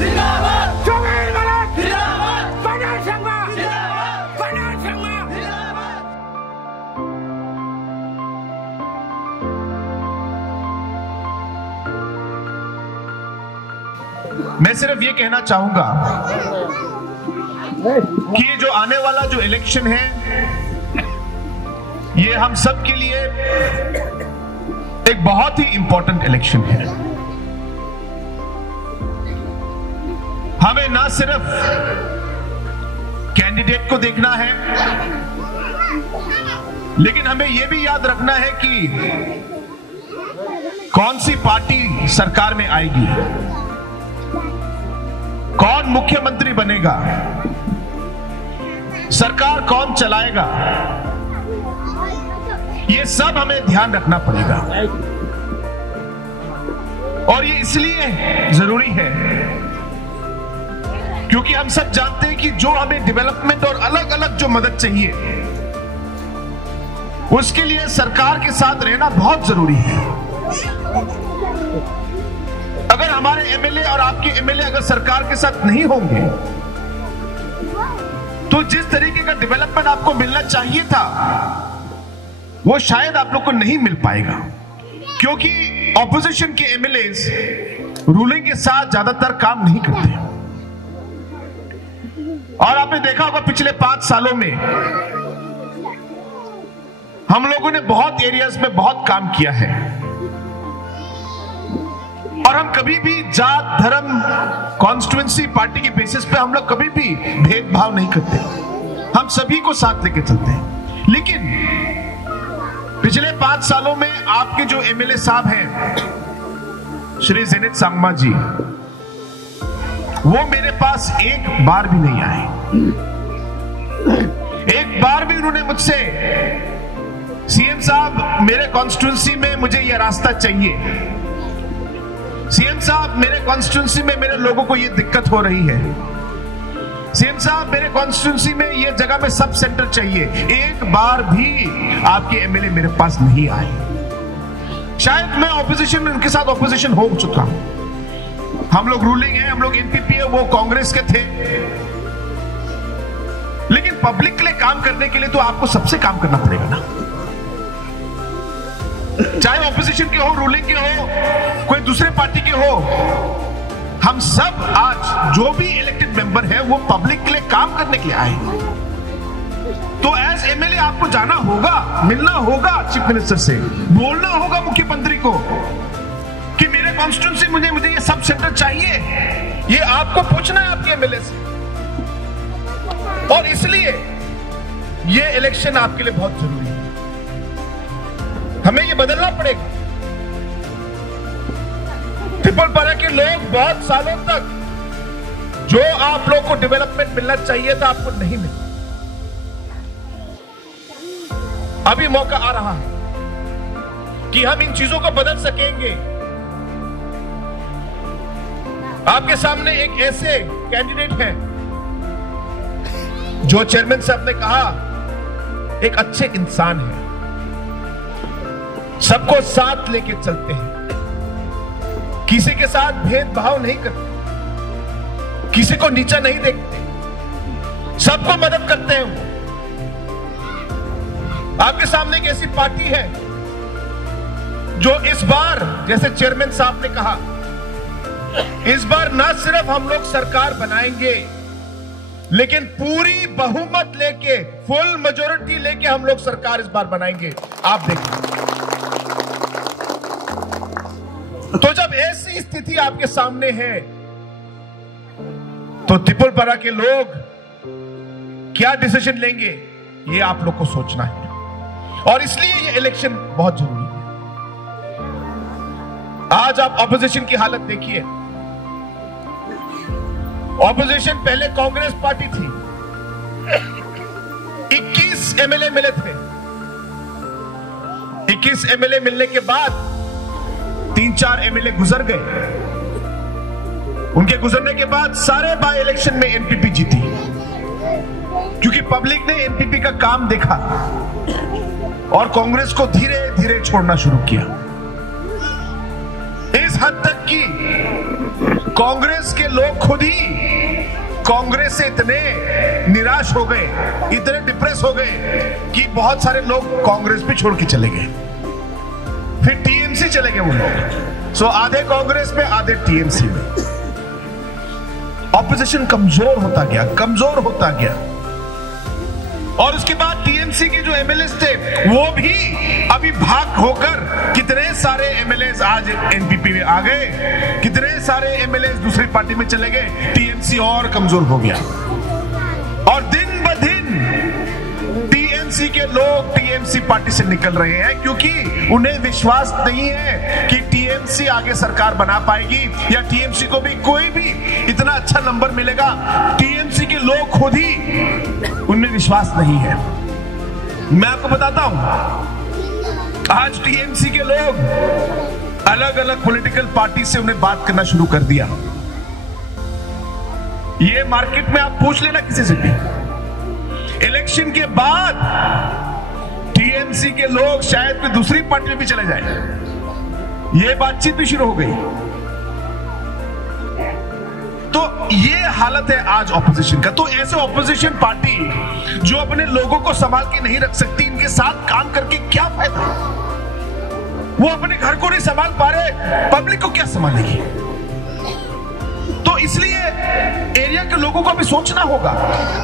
जिंदाबाद, जमीन मालिक जिंदाबाद, बना संघ जिंदाबाद, बना संघ जिंदाबाद। मैं सिर्फ ये कहना चाहूंगा कि ये जो आने वाला जो इलेक्शन है, ये हम सब के लिए एक बहुत ही इंपॉर्टेंट इलेक्शन है। हमें ना सिर्फ कैंडिडेट को देखना है, लेकिन हमें यह भी याद रखना है कि कौन सी पार्टी सरकार में आएगी, कौन मुख्यमंत्री बनेगा, सरकार कौन चलाएगा, ये सब हमें ध्यान रखना पड़ेगा। और ये इसलिए जरूरी है क्योंकि हम सब जानते हैं कि जो हमें डेवलपमेंट और अलग अलग जो मदद चाहिए, उसके लिए सरकार के साथ रहना बहुत जरूरी है। अगर हमारे एमएलए और आपके एमएलए अगर सरकार के साथ नहीं होंगे, तो जिस तरीके का डेवलपमेंट आपको मिलना चाहिए था, वो शायद आप लोग को नहीं मिल पाएगा, क्योंकि ऑपोजिशन के एमएलए रूलिंग के साथ ज्यादातर काम नहीं करते। और आपने देखा होगा पिछले 5 सालों में हम लोगों ने बहुत एरियाज में बहुत काम किया है, और हम कभी भी जात, धर्म, कॉन्स्टिट्यूएंसी, पार्टी के बेसिस पे हम लोग कभी भी भेदभाव नहीं करते, हम सभी को साथ लेके चलते हैं। लेकिन पिछले 5 सालों में आपके जो एमएलए साहब हैं, श्री जेनित सांगमा जी, वो मेरे पास एक बार भी नहीं आए। एक बार भी उन्होंने मुझसे, सीएम साहब मेरे कॉन्स्टिट्यूएंसी में मुझे यह रास्ता चाहिए, सीएम साहब मेरे कॉन्स्टिट्यूएंसी में मेरे लोगों को यह दिक्कत हो रही है, सीएम साहब मेरे कॉन्स्टिट्यूएंसी में ये जगह में सब सेंटर चाहिए, एक बार भी आपके एमएलए मेरे पास नहीं आए। शायद मैं ऑपोजिशन में उनके साथ ऑपोजिशन हो चुका हूं, हम लोग रूलिंग है, हम लोग एनपीपी है, वो कांग्रेस के थे, लेकिन पब्लिक के लिए काम करने के लिए तो आपको सबसे काम करना पड़ेगा ना, चाहे ऑपोजिशन के हो, रूलिंग के हो, कोई दूसरे पार्टी के हो। हम सब आज जो भी इलेक्टेड मेंबर है वो पब्लिक के लिए काम करने के लिए आए। तो एज एमएलए आपको जाना होगा, मिलना होगा चीफ मिनिस्टर से, बोलना होगा मुख्यमंत्री को कि मेरे कॉन्स्टिट्यूएंसी मुझे ये सब सेंटर चाहिए, ये आपको पूछना है आपके एमएलए से। और इसलिए ये इलेक्शन आपके लिए बहुत जरूरी है, हमें ये बदलना पड़ेगा। त्रिपुलपारा के लोग बहुत सालों तक जो आप लोग को डेवलपमेंट मिलना चाहिए था, आपको नहीं मिला। अभी मौका आ रहा है कि हम इन चीजों को बदल सकेंगे। आपके सामने एक ऐसे कैंडिडेट हैं जो चेयरमैन साहब ने कहा एक अच्छे इंसान है, सबको साथ लेके चलते हैं, किसी के साथ भेदभाव नहीं करते, किसी को नीचा नहीं देखते, सबको मदद करते हैं वो। आपके सामने एक ऐसी पार्टी है जो इस बार, जैसे चेयरमैन साहब ने कहा, इस बार ना सिर्फ हम लोग सरकार बनाएंगे, लेकिन पूरी बहुमत लेके, फुल मेजॉरिटी लेके हम लोग सरकार इस बार बनाएंगे। आप देखिए, तो जब ऐसी स्थिति आपके सामने है, तो त्रिपुलपारा के लोग क्या डिसीजन लेंगे, ये आप लोग को सोचना है। और इसलिए ये इलेक्शन बहुत जरूरी है। आज आप ऑपोजिशन की हालत देखिए, ऑपोजिशन पहले कांग्रेस पार्टी थी, 21 एमएलए मिले थे, 21 एमएलए मिलने के बाद 3-4 एमएलए गुजर गए। उनके गुजरने के बाद सारे बाय इलेक्शन में एनपीपी जीती, क्योंकि पब्लिक ने एनपीपी का काम देखा और कांग्रेस को धीरे धीरे छोड़ना शुरू किया। इस हद तक कि कांग्रेस के लोग खुद ही कांग्रेस से इतने निराश हो गए, इतने डिप्रेस हो गए कि बहुत सारे लोग कांग्रेस भी छोड़ के चले गए, फिर टीएमसी चले गए वो लोग। सो आधे कांग्रेस में, आधे टीएमसी में। ऑपोजिशन कमजोर होता गया, कमजोर होता गया। और उसके बाद टीएमसी के जो एमएलएस थे वो भी अभी भाग होकर कितने सारे एमएलएस आज एनपीपी में आ गए, कितने सारे एमएलएस दूसरी पार्टी में चले गए। टीएमसी और कमजोर हो गया और दिन ब दिन टीएमसी के लोग टीएमसी पार्टी से निकल रहे हैं क्योंकि उन्हें विश्वास नहीं है कि टीएमसी आगे सरकार बना पाएगी या टीएमसी को भी कोई भी इतना अच्छा नंबर मिलेगा। टीएमसी के लोग खुद ही, उनमें विश्वास नहीं है। मैं आपको बताता हूं, आज टीएमसी के लोग अलग अलग पॉलिटिकल पार्टी से उन्हें बात करना शुरू कर दिया। ये मार्केट में आप पूछ लेना किसी से भी, इलेक्शन के बाद टीएमसी के लोग शायद कोई दूसरी पार्टी में भी चले जाए, ये बातचीत भी शुरू हो गई। तो ये हालत है आज ऑपोजिशन का। तो ऐसे ऑपोजिशन पार्टी जो अपने लोगों को संभाल के नहीं रख सकती, इनके साथ काम करके क्या फायदा? वो अपने घर को नहीं संभाल पा रहे, पब्लिक को क्या संभालेगी? तो इसलिए एरिया के लोगों को भी सोचना होगा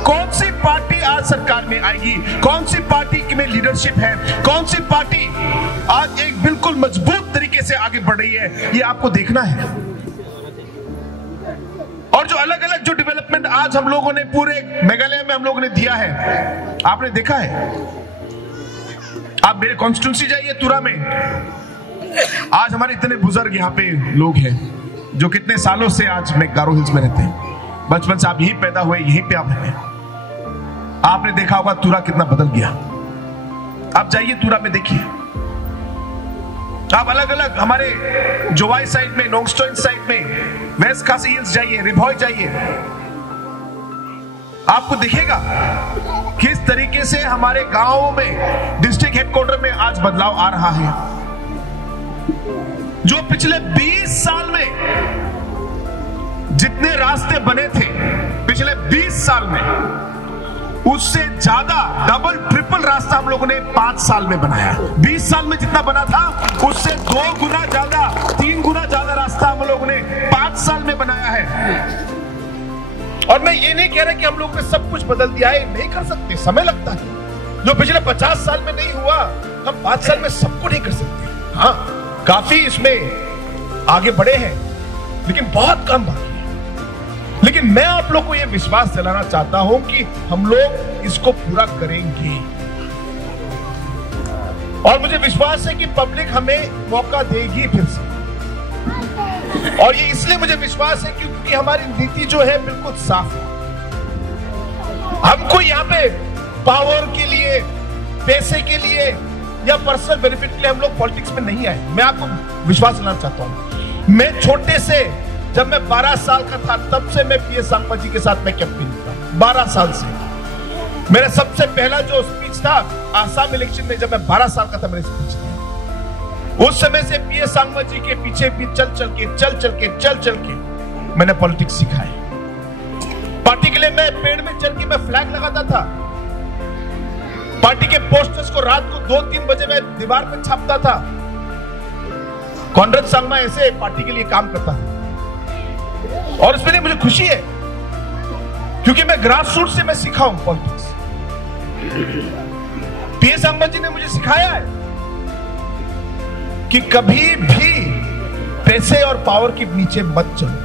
कौन सी पार्टी आज सरकार में आएगी, कौन सी पार्टी में लीडरशिप है, कौन सी पार्टी आज एक बिल्कुल मजबूत तरीके से आगे बढ़ रही है, ये आपको देखना है। और जो अलग अलग जो डेवलपमेंट आज हम लोगों ने पूरे मेघालय में हम लोगों ने दिया है, आपने देखा है। आप मेरे कॉन्स्टिट्यूंसी जाइए तुरा में, आज हमारे इतने बुजुर्ग यहाँ पे लोग हैं जो कितने सालों से आज में गारो हिल्स में रहते हैं। बचपन से आप यहीं पैदा हुए, यहीं पे आप रहे। आपने देखा होगा तुरा कितना बदल गया। आप जाइए तुरा में देखिए, आप अलग अलग हमारे जोवाई साइड में, नोंगस्टोइन साइड में, वेस्ट खासी हिल्स जाइए, रिभॉय जाइए, आपको दिखेगा किस तरीके से हमारे गांवों में, डिस्ट्रिक्ट हेडक्वार्टर में आज बदलाव आ रहा है। जो पिछले 20 साल में जितने रास्ते बने थे, पिछले 20 साल में उससे ज्यादा डबल ट्रिपल रास्ता हम लोगों ने 5 साल में बनाया। 20 साल में जितना बना था उससे 2 गुना ज्यादा, 3 गुना ज्यादा रास्ता हम लोगों ने 5 साल में बनाया है। और मैं ये नहीं कह रहा कि हम लोगों ने सब कुछ बदल दिया है, नहीं कर सकते, समय लगता है। जो पिछले 50 साल में नहीं हुआ, हम 5 साल में सबको नहीं कर सकते। हाँ, काफी इसमें आगे बढ़े हैं, लेकिन बहुत कम बाकी है। लेकिन मैं आप लोग को यह विश्वास दिलाना चाहता हूं कि हम लोग इसको पूरा करेंगे। और मुझे विश्वास है कि पब्लिक हमें मौका देगी फिर से। और ये इसलिए मुझे विश्वास है क्योंकि हमारी नीति जो है बिल्कुल साफ है। हमको यहाँ पे पावर के लिए, पैसे के लिए या पर्सनल बेनिफिट के लिए हम लोग पॉलिटिक्स में नहीं आए। मैं आपको विश्वास दिलाना चाहता हूं, मैं छोटे से, जब मैं 12 साल का था तब से मैं पीएस सांगमा जी के साथ मैं कैंपेन करता। 12 साल से मेरा सबसे पहला जो स्पीच था आसाम इलेक्शन में, जब मैं 12 साल का था, मैंने स्पीच दिया। उस समय से पीएस सांगमा जी के पीछे भी चल चल के मैंने पॉलिटिक्स सीखा है। पार्टी के लिए मैं पेड़ में चढ़ के मैं फ्लैग लगाता था, पार्टी के पोस्टर्स को रात को 2-3 बजे मैं दीवार पे छापता था। कॉनरेड सांगमा ऐसे पार्टी के लिए काम करता था और इसमें मुझे खुशी है क्योंकि मैं ग्रास रूट से मैं सीखा हूं पॉलिटिक्स। पीएस सांगमा जी ने मुझे सिखाया है कि कभी भी पैसे और पावर के नीचे मत चलो,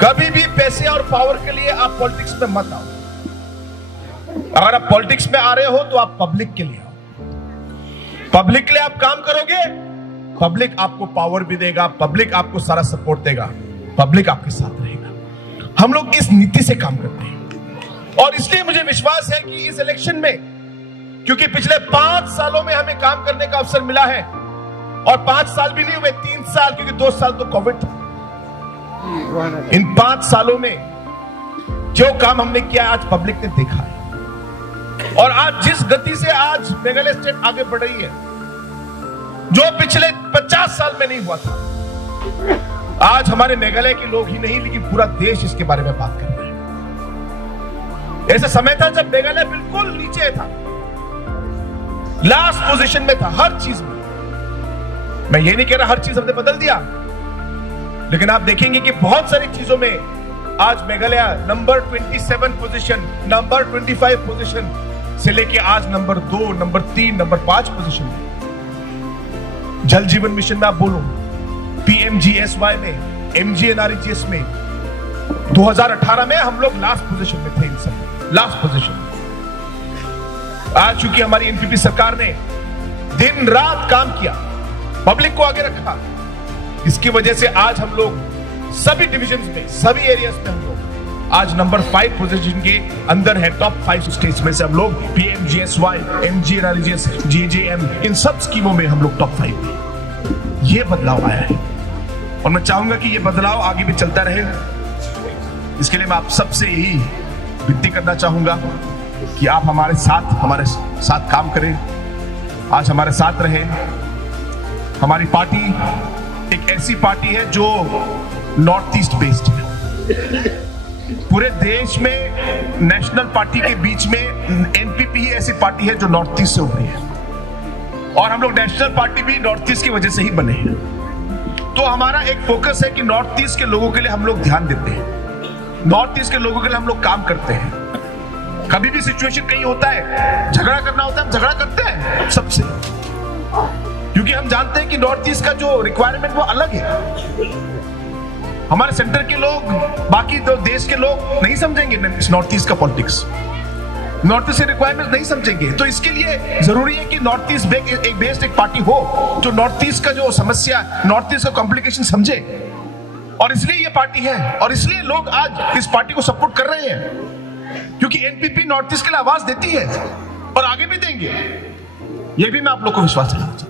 कभी भी पैसे और पावर के लिए आप पॉलिटिक्स में मत आओ। अगर आप पॉलिटिक्स में आ रहे हो तो आप पब्लिक के लिए आओ। पब्लिक के लिए आप काम करोगे, पब्लिक आपको पावर भी देगा, पब्लिक आपको सारा सपोर्ट देगा, पब्लिक आपके साथ रहेगा। हम लोग इस नीति से काम करते हैं और इसलिए मुझे विश्वास है कि इस इलेक्शन में, क्योंकि पिछले 5 सालों में हमें काम करने का अवसर मिला है और 5 साल भी नहीं हुए, 3 साल, क्योंकि 2 साल तो कोविड था। इन 5 सालों में जो काम हमने किया आज पब्लिक ने देखा है। और आज जिस गति से आज मेघालय स्टेट आगे बढ़ रही है, जो पिछले 50 साल में नहीं हुआ था। आज हमारे मेघालय के लोग ही नहीं लेकिन पूरा देश इसके बारे में बात कर रहा है। ऐसा समय था जब मेघालय बिल्कुल नीचे था, लास्ट पोजीशन में था हर चीज में। मैं ये नहीं कह रहा हर चीज हमने बदल दिया, लेकिन आप देखेंगे कि बहुत सारी चीजों में आज Meghalaya number 27 position, number 25 position से लेके आज नंबर 2, नंबर 3, नंबर 5 पोजीशन में। जल जीवन मिशन में आप बोलो, PMGSY में, MGNREGS में 2018 में हम लोग लास्ट पोजीशन में थे, इन सब लास्ट पोजीशन में। आज चूंकि हमारी एनपीपी सरकार ने दिन रात काम किया, पब्लिक को आगे रखा, इसकी वजह से आज हम लोग सभी डिविजन्स में, सभी एरियाज में हम लोग आज नंबर 5 पोजीशन के अंदर है। टॉप 5 स्टेट्स में से हम लोग PMGSY, MGNREGS, JJM इन सब स्कीमों में हम लोग टॉप 5 में। ये बदलाव आया है और मैं चाहूंगा कि ये बदलाव आगे भी चलता रहे। इसके लिए मैं आप सबसे यही विनती करना चाहूंगा कि आप हमारे साथ काम करें, आज हमारे साथ रहे। हमारी पार्टी एक ऐसी पार्टी है जो नॉर्थ ईस्ट बेस्ड है। पूरे देश में नेशनल पार्टी के बीच में एनपीपी ही ऐसी पार्टी है जो नॉर्थ ईस्ट से उभरी है, और हम लोग नेशनल पार्टी भी नॉर्थ ईस्ट की वजह से ही बने हैं। तो हमारा एक फोकस है कि नॉर्थ ईस्ट के लोगों के लिए हम लोग ध्यान देते हैं, नॉर्थ ईस्ट के लोगों के लिए हम लोग काम करते हैं। कभी भी सिचुएशन कहीं होता है, झगड़ा करना होता है, हम झगड़ा करते हैं सबसे, क्योंकि हम जानते हैं कि नॉर्थ ईस्ट का जो रिक्वायरमेंट वो अलग है। हमारे सेंटर के लोग, बाकी दो देश के लोग नहीं समझेंगे नॉर्थ ईस्ट का पॉलिटिक्स, नॉर्थ ईस्ट के रिक्वायरमेंट नहीं समझेंगे। तो इसके लिए जरूरी है कि नॉर्थ ईस्ट बेस्ड एक पार्टी हो जो नॉर्थ ईस्ट का जो समस्या, नॉर्थ ईस्ट का कॉम्प्लिकेशन समझे, और इसलिए ये पार्टी है और इसलिए लोग आज इस पार्टी को सपोर्ट कर रहे हैं, क्योंकि एनपीपी नॉर्थ ईस्ट के लिए आवाज देती है और आगे भी देंगे। ये भी मैं आप लोग को विश्वास दिलाना चाहता हूं।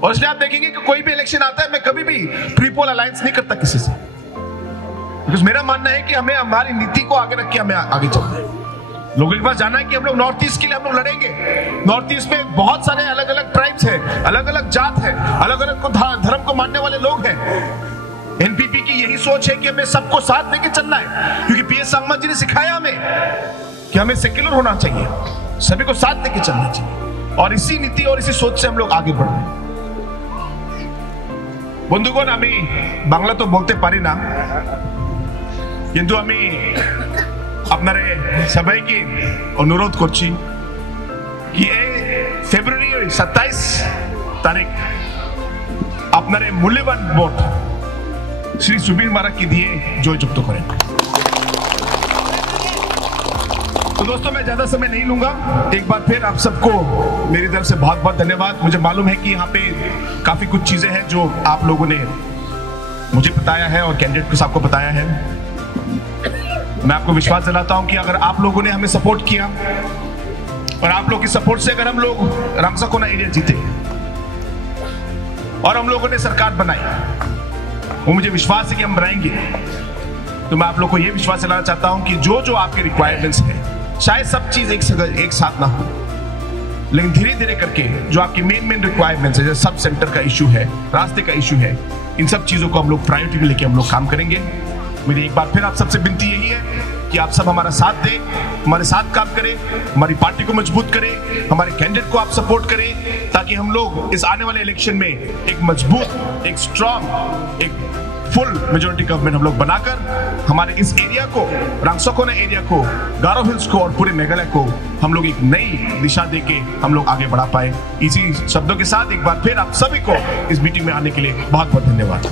और इसलिए आप देखेंगे कि कोई भी इलेक्शन आता है, मैं कभी भी प्री पोल अलायंस नहीं करता किसी से, क्योंकि मेरा मानना है कि हमें हमारी नीति को आगे रख के हमें आगे चलना है। लोगों के पास जाना है कि हम लोग नॉर्थ ईस्ट के लिए हम लोग लड़ेंगे। नॉर्थ ईस्ट में बहुत सारे अलग अलग ट्राइब्स हैं, अलग अलग जात है, अलग अलग धर्म को मानने वाले लोग हैं। एनपीपी की यही सोच है कि हमें सबको साथ लेके चलना है, क्योंकि PS संगमा जी ने सिखाया हमें कि हमें सेक्युलर होना चाहिए, सभी को साथ लेके चलना चाहिए, और इसी नीति और इसी सोच से हम लोग आगे बढ़ रहे हैं। বন্ধুগণ, আমি বাংলা তো বলতে পারি না, কিন্তু আমি আপনারে সবাইকে অনুরোধ করছি কি এই ফেব্রুয়ারি 27 তারিখ আপনারে মূল্যবান ভোট শ্রী সুবীর মারাকে দিয়ে জয়যুক্ত করেন। तो दोस्तों, मैं ज्यादा समय नहीं लूंगा। एक बार फिर आप सबको मेरी तरफ से बहुत बहुत धन्यवाद। मुझे मालूम है कि यहाँ पे काफी कुछ चीजें हैं जो आप लोगों ने मुझे बताया है और कैंडिडेट को सबको बताया है। मैं आपको विश्वास दिलाता हूं कि अगर आप लोगों ने हमें सपोर्ट किया और आप लोग की सपोर्ट से अगर हम लोग रामसाकोना एरिया जीते और हम लोगों ने सरकार बनाई, वो मुझे विश्वास है कि हम बनाएंगे। तो मैं आप लोग को यह विश्वास दिलाना चाहता हूं कि जो जो आपके रिक्वायरमेंट्स हैं, शायद सब चीज एक साथ ना हो, लेकिन धीरे धीरे करके जो आपके मेन रिक्वायरमेंट्स है, जैसे सब सेंटर का इश्यू है, रास्ते का इश्यू है, इन सब चीजों को हम लोग प्रायोरिटी में लेके हम लोग काम करेंगे। मेरी एक बार फिर आप सबसे विनती यही है कि आप सब हमारा साथ दें, हमारे साथ काम करें, हमारी पार्टी को मजबूत करें, हमारे कैंडिडेट को आप सपोर्ट करें, ताकि हम लोग इस आने वाले इलेक्शन में एक मजबूत, एक स्ट्रांग, एक फुल मेजॉरिटी गवर्नमेंट हम लोग बनाकर हमारे इस एरिया को, रामसाकोना एरिया को, गारो हिल्स को और पूरे मेघालय को हम लोग एक नई दिशा देके हम लोग आगे बढ़ा पाए। इसी शब्दों के साथ एक बार फिर आप सभी को इस मीटिंग में आने के लिए बहुत बहुत धन्यवाद।